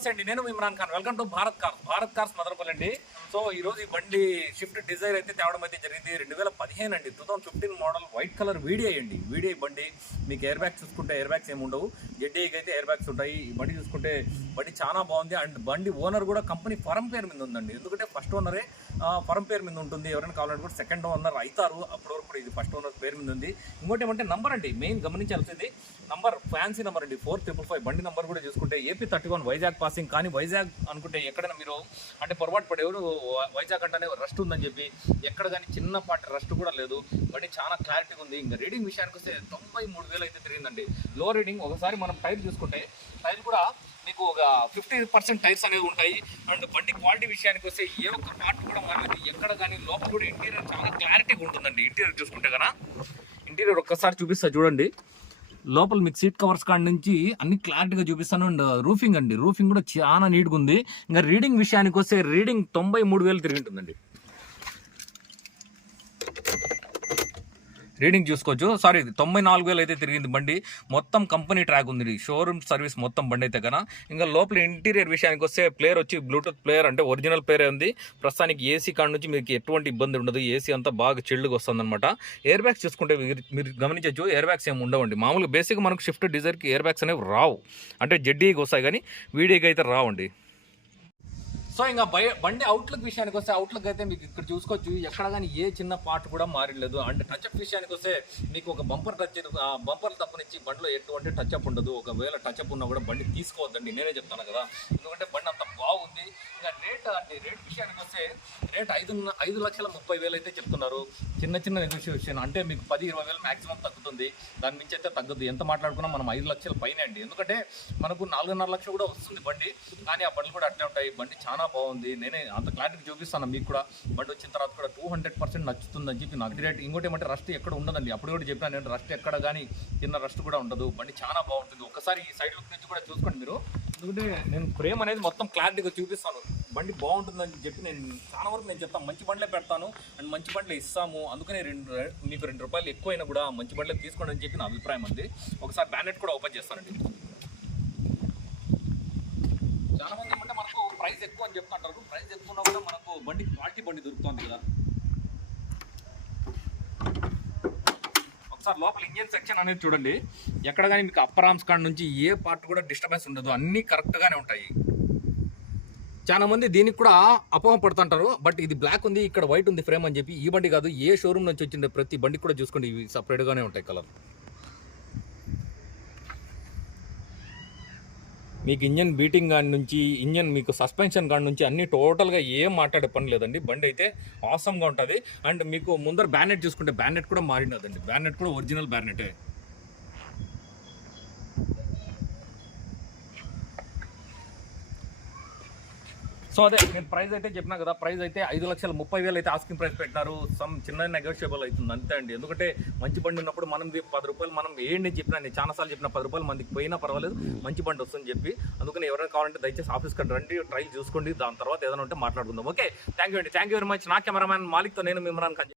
నమస్తే అండి. నేను Imran Khan. Welcome to Bharat cars. Bharat cars Madanapalle అండి. సో ఈ రోజు ఈ బండి షిఫ్ట్ డిజైర్ అయితే తేవడం అయితే జరిగింది. రెండు వేల పదిహేను అండి. Two thousand fifteen model white colour video అండి. వీడియో బండి. మీకు ఎయిర్ బ్యాగ్స్ చూసుకుంటే ఎయిర్ బ్యాగ్స్ ఏమి ఉండవు. జెడ్డీకి అయితే ఎయిర్ బ్యాగ్స్ ఉంటాయి. ఈ బండి చూసుకుంటే బండి చాలా బాగుంది. అండ్ బండి ఓనర్ కూడా కంపెనీ ఫరం పేరు మీద ఉందండి. ఎందుకంటే ఫస్ట్ ఓనరే ఫరం పేరు మీద ఉంటుంది. ఎవరైనా కావాలంటే కూడా సెకండ్ ఓనర్ అవుతారు. అప్పటి వరకు కూడా ఇది ఫస్ట్ ఓనర్ పేరు మీద ఉంది. ఇంకోటి ఏమంటే నంబర్ అండి. మెయిన్ గమనించాల్సింది. నంబర్ ఫ్యాన్సీ నెంబర్ అండి. Four triple five. బండి నెంబర్ కూడా చూసుకుంటే AP thirty one Vizag passing. కానీ వైజాగ్ అనుకుంటే ఎక్కడైనా మీరు అంటే పొరపాటు పడే ఎవరు వైజాగ్ అంటేనే రస్ట్ ఉందని చెప్పి ఎక్కడ కానీ చిన్నపాటి రస్ట్ కూడా లేదు. బండి చాలా క్లారిటీగా ఉంది. ఇంకా రీడింగ్ విషయానికి వస్తే తొంభై మూడు వేలు అయితే తిరిగిందండి. లో రీడింగ్ ఒకసారి మనం టైర్ చూసుకుంటే టైర్ కూడా మీకు ఒక ఫిఫ్టీ పర్సెంట్ టైర్స్ అనేవి ఉంటాయి. అండ్ బండి క్వాలిటీ విషయానికి వస్తే ఏ ఒక్క పార్ట్ కూడా మారలేదు ఎక్కడ కానీ లోపల కూడా ఇంటీరియర్ చాలా క్లారిటీగా ఉంటుందండి. ఇంటీరియర్ చూసుకుంటే కదా ఇంటీరియర్ ఒక్కసారి చూపిస్తా చూడండి. లోపల మీకు సీట్ కవర్స్ కాడ నుంచి అన్ని క్లారిటీగా చూపిస్తాను. అండ్ uh, రూఫింగ్ అండి. రూఫింగ్ కూడా చాలా నీట్గా ఉంది. ఇంకా రీడింగ్ విషయానికి వస్తే రీడింగ్ తొంభై మూడు వేలు తిరిగి ఉంటుందండి. రీడింగ్ చూసుకోవచ్చు. సారీ తొంభై నాలుగు వేలు అయితే తిరిగింది బండి. మొత్తం కంపెనీ ట్రాక్ ఉంది. షోరూమ్ సర్వీస్ మొత్తం బండి అయితే కన్నా ఇంకా లోపల ఇంటీరియర్ విషయానికి వస్తే ప్లేయర్ వచ్చి బ్లూటూత్ ప్లేయర్ అంటే ఒరిజినల్ ప్లేయర్ ఉంది. ప్రస్తుతానికి ఏసీ కాడ నుంచి మీకు ఎటువంటి ఇబ్బంది ఉండదు. ఏసీ అంతా బాగా చెల్లుగా వస్తుంది అనమాట ఎయిర్ బ్యాగ్స్ చూసుకుంటే మీరు- మీరు గమనించవచ్చు ఎయిర్ బ్యాగ్స్ ఏమి ఉండవండి. మామూలుగా బేసిక్గా మనకు షిఫ్ట్ డిజైర్కి ఎయిర్ బ్యాగ్స్ అనేవి రావు. అంటే జడ్డీకి వస్తాయి కానీ వీడియోకి అయితే రావండి. సో ఇంకా బయ బండి అవుట్లుక్ విషయానికి వస్తే అవుట్లుక్ అయితే మీకు ఇక్కడ చూసుకోవచ్చు. ఎక్కడ కానీ ఏ చిన్న పార్ట్ కూడా మారలేదు అండ్ టచ్అప్ విషయానికి వస్తే మీకు ఒక బంపర్ టచ్ బంపర్ తప్పనిచ్చి బండిలో ఎటువంటి టచ్ అప్ ఉండదు. ఒకవేళ టచ్ అప్ ఉన్నా కూడా బండి తీసుకోవద్దండి. నేనే చెప్తాను కదా. ఎందుకంటే బండి అంత బాగుంది. ఇంకా రేట్ అంటే రేట్ విషయానికి వస్తే రేట్ ఐదు ఐదు లక్షల ముప్పై వేలు అయితే చెప్తున్నారు. చిన్న చిన్న నెగోషియేషన్ అంటే మీకు పది ఇరవై వేలు మాక్సిమం తగ్గుతుంది. దాని మించి అయితే తగ్గదు. ఎంత మాట్లాడుకున్నా మనం ఐదు లక్షల పైన అండి. ఎందుకంటే మనకు నాలుగున్నర లక్షలు కూడా వస్తుంది బండి. కానీ ఆ బండ్లు కూడా అట్టే ఉంటాయి. బండి చాలా బాగుంది. నేనే అంత క్లారిటీ చూపిస్తాను మీకు కూడా. బట్ వచ్చిన తర్వాత కూడా టూ హండ్రెడ్ పర్సెంట్ నచ్చుతుందని చెప్పి నాకు రేట్ ఇంకోటి ఏమంటే రస్ట్ ఎక్కడ ఉండదండి. అప్పుడు కూడా చెప్పాను నేను రస్ట్ ఎక్కడ కానీ చిన్న రస్ట్ కూడా ఉండదు. బండి చాలా బాగుంటుంది. ఒకసారి ఈ సైడ్ లుక్ నుంచి కూడా చూసుకోండి మీరు. ఎందుకంటే నేను ఫ్రేమ్ అనేది మొత్తం క్లారిటీగా చూపిస్తాను. బండి బాగుంటుందని చెప్పి నేను చాలా వరకు నేను చెప్తాను. మంచి బండ్లే పెడతాను. అండ్ మంచి బండ్లే ఇస్తాము. అందుకనే రెండు మీకు రెండు రూపాయలు ఎక్కువైనా కూడా మంచి బండ్లే తీసుకోండి అని చెప్పి నా అభిప్రాయం ఉంది ఒకసారి బ్యానెట్ కూడా ఓపెన్ చేస్తానండి. చాలా మంది ఏమంటే ప్రైస్ ఎక్కువ అని చెప్తుంటారు. ప్రైస్ ఎక్కువ కూడా మనకు బండి క్వాలిటీ బండి దొరుకుతుంది కదా. ఒకసారి లోపల ఇంజిన్ సెక్షన్ అనేది చూడండి. ఎక్కడ కానీ మీకు అప్పర్ ఆర్మ్స్ కాడ నుంచి ఏ పార్ట్ కూడా డిస్టర్బెన్స్ ఉండదు. అన్నీ కరెక్ట్గానే ఉంటాయి. చాలా మంది దీనికి కూడా అపోహ పడుతుంటారు. బట్ ఇది బ్లాక్ ఉంది ఇక్కడ వైట్ ఉంది ఫ్రేమ్ అని చెప్పి ఈ బండి కాదు. ఏ షోరూమ్ నుంచి వచ్చిండే ప్రతి బండి కూడా చూసుకోండి. ఇవి సపరేట్గానే ఉంటాయి కలర్ మీకు ఇంజన్ బీటింగ్ కాడి నుంచి ఇంజన్ మీకు సస్పెన్షన్ కాడి నుంచి అన్ని టోటల్గా ఏం మాట్లాడే పని లేదండి. బండి అయితే ఆసమ్గా ఉంటుంది. అండ్ మీకు ముందర బ్యానెట్ చూసుకుంటే బ్యానెట్ కూడా మారినదండి. బ్యానెట్ కూడా ఒరిజినల్ బ్యానెటే సో అదే నేను ప్రైస్ అయితే చెప్పినా కదా ప్రైస్ అయితే ఐదు లక్షల ముప్పై వేలు అయితే ఆస్కింగ్ ప్రైస్ పెట్టినారు. సమ్ చిన్న నెగోషియబుల్ అవుతుంది అంతే అండి. ఎందుకంటే మంచి బండి ఉన్నప్పుడు మనం పది రూపాయలు మనం ఏంటి చెప్పినా నేను చాలా సార్లు చెప్పిన పది రూపాయలు మందికి పోయినా పర్వాలేదు మంచి బండి వస్తుందని చెప్పి. అందుకని ఎవరైనా కావాలంటే దయచేసి ఆఫీస్ రండి ట్రైల్ చూసుకోండి దాని తర్వాత ఏదైనా ఉంటే మాట్లాడుకుందాం. ఓకే థ్యాంక్ యూ అండి. థ్యాంక్ యూ వెరీ మచ్ నా కెమెరామ్యాన్ మాలిక్తో నేను మిమ్మల్ని